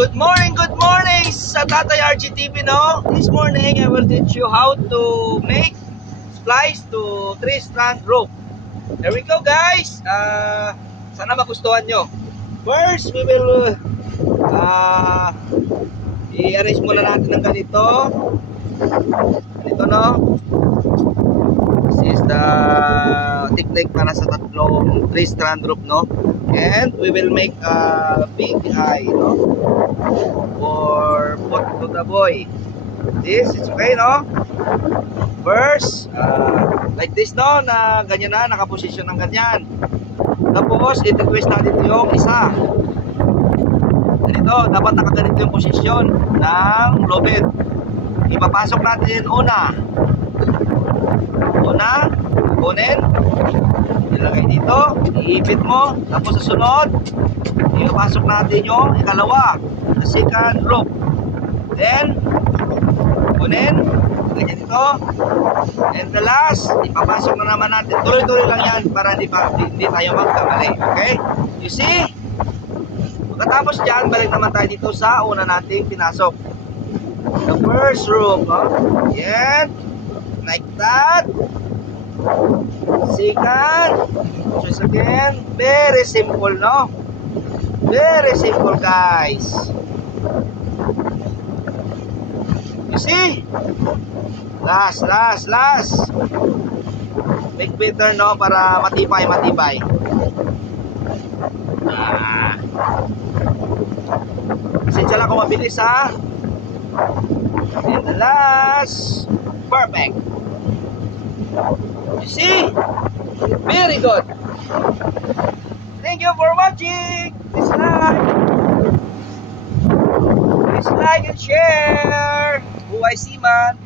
Good morning sa Tatay RGTV, no? This morning, I will teach you how to make splice to 3-strand rope. There we go, guys. Sana magustuhan nyo. First, we will i-arrange muna natin ng ganito. Ganito, no? This is the technique para sa tatlong 3-strand rope, no? And we will make a big eye, no? For put to the boy. This is okay, no? First, like this, no? Na ganyan na, nakaposisyon ng ganyan. Tapos, iti-twist natin yung isa. Ganito, dapat nakaganito yung posisyon ng lobet. Ipapasok natin una. Una, kunin. Ilagay dito, iipit mo. Tapos sa sunod, ipapasok natin yung ikalawa, the second rope. Then, kunin, ilagay dito. And the last, ipapasok na naman natin. Tuloy-tuloy lang yan para hindi tayo magkamali. Okay? You see? Pagkatapos dyan, balik naman tayo dito sa una nating pinasok. The first rope, no? Yan. Like that. Second. Just again. Very simple, no? Very simple, guys. You see? Last. Make better, no? Para matibay. Pasensya lang kung mabilis, ha? And the last. Perfect. You see? Very good. Thank you for watching. Please like and share. Buhay Seaman.